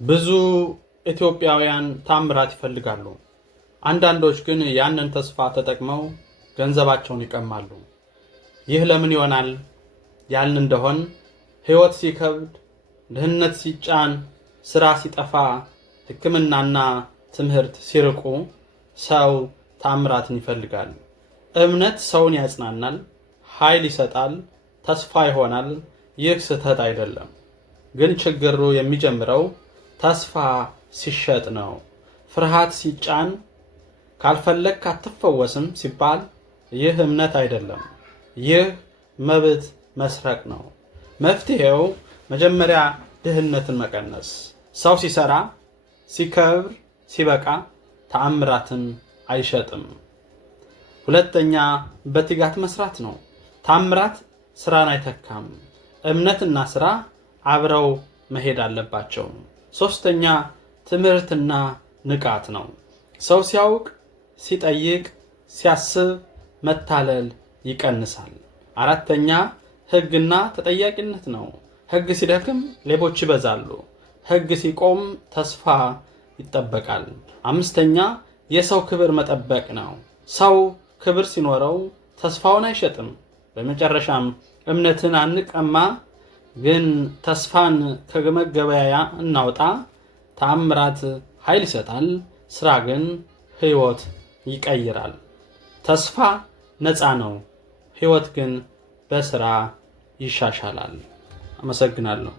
ብዙ ኢትዮጵያውያን ታምራት ይፈልጋሉ። አንዳንዶች ግን ያንን ተስፋ ተጠቅመው ገንዘባቸውን ይቀማሉ። ይህ ለምን ይሆናል ያልን እንደሆን ሕይወት ሲከብድ፣ ድህነት ሲጫን፣ ስራ ሲጠፋ፣ ሕክምናና ትምህርት ሲርቁ ሰው ታምራትን ይፈልጋል። እምነት ሰውን ያጽናናል፣ ኃይል ይሰጣል፣ ተስፋ ይሆናል። ይህ ስህተት አይደለም። ግን ችግሩ የሚጀምረው ተስፋ ሲሸጥ ነው። ፍርሃት ሲጫን፣ ካልፈለግክ አትፈወስም ሲባል ይህ እምነት አይደለም። ይህ መብት መስረቅ ነው። መፍትሄው መጀመሪያ ድህነትን መቀነስ። ሰው ሲሰራ፣ ሲከብር፣ ሲበቃ ተአምራትን አይሸጥም። ሁለተኛ በትጋት መስራት ነው። ታምራት ስራን አይተካም። እምነትና ስራ አብረው መሄድ አለባቸው። ሶስተኛ ትምህርትና ንቃት ነው። ሰው ሲያውቅ፣ ሲጠይቅ፣ ሲያስብ መታለል ይቀንሳል። አራተኛ ህግና ተጠያቂነት ነው። ህግ ሲደክም ሌቦች ይበዛሉ። ህግ ሲቆም ተስፋ ይጠበቃል። አምስተኛ የሰው ክብር መጠበቅ ነው። ሰው ክብር ሲኖረው ተስፋውን አይሸጥም። በመጨረሻም እምነትን አንቀማ፣ ግን ተስፋን ከመገበያያ እናውጣ። ተአምራት ኃይል ይሰጣል፣ ስራ ግን ህይወት ይቀይራል። ተስፋ ነፃ ነው፣ ህይወት ግን በስራ ይሻሻላል። አመሰግናለሁ።